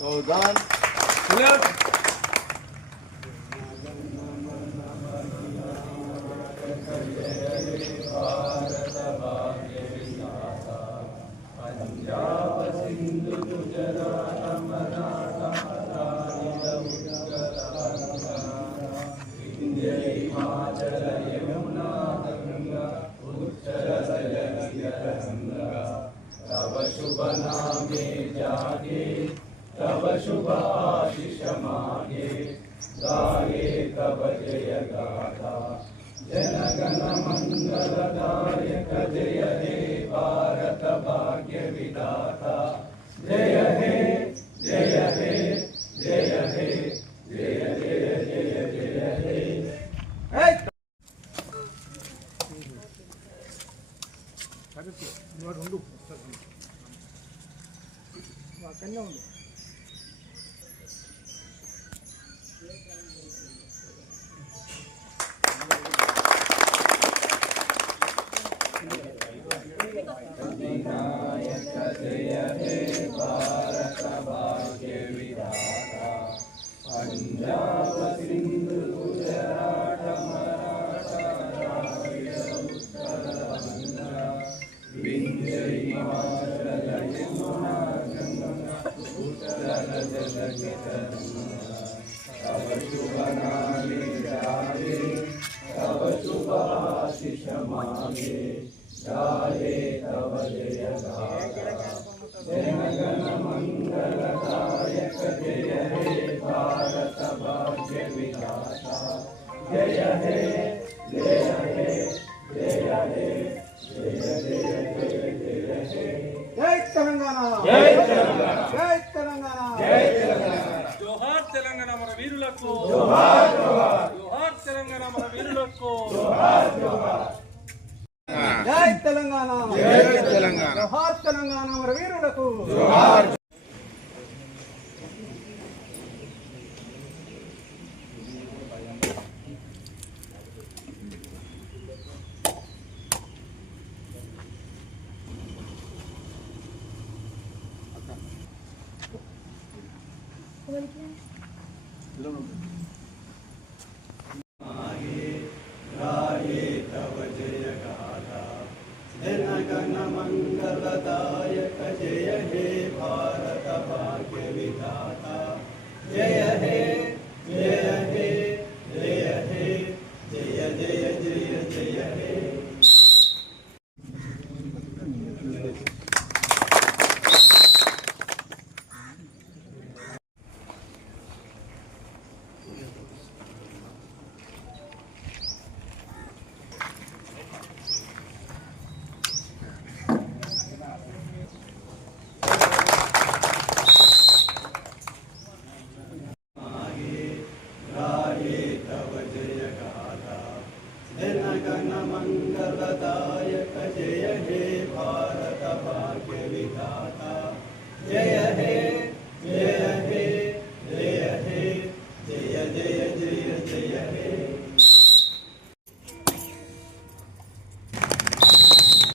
So done. Clear. तव शुभ नामे जागे तव शुभ आशीष मागे गाये तव जय गाथा जनगण मंगलदायक जय हे भारत भाग्य विधाता जय हे जय हे जय हे जय जय जय जय हे కన్నా ఉంది विनायक जय हे भारत भाग्य विधाता पंजाब सिंधु गुजरात मराठा द्राविड़ उत्कल गंगा विंध्य हिमाचल यमुना गंगा उत्कल जलधि तरंगा तव शुभ नामे जागे तव शुभ आशीष मागे गाये तव जय गाथा जनगण मंगलदायक जय हे भारत भाग्य विधाता जय हे जय हे जय हे जय जय जय जय हे జై తెలంగాణ जय तेलंगाना జై తెలంగాణ जय तेलंगाना జోహార్ తెలంగాణ మన వీరులకు जोहार जोहार జోహార్ తెలంగాణ మన వీరులకు जोहार जोहार జై తెలంగాణ जय तेलंगाना జోహార్ తెలంగాణ మన వీరులకు जोहार गाये तव जय गाथा जनगण मंगलदायक जय हे भारत भाग्य विधाता जय हे जय हे जय हे जय जय जय जय हे गाये तव जय गाथा जनगण मंगलदायक जय हे भारत भाग्य विधाता जय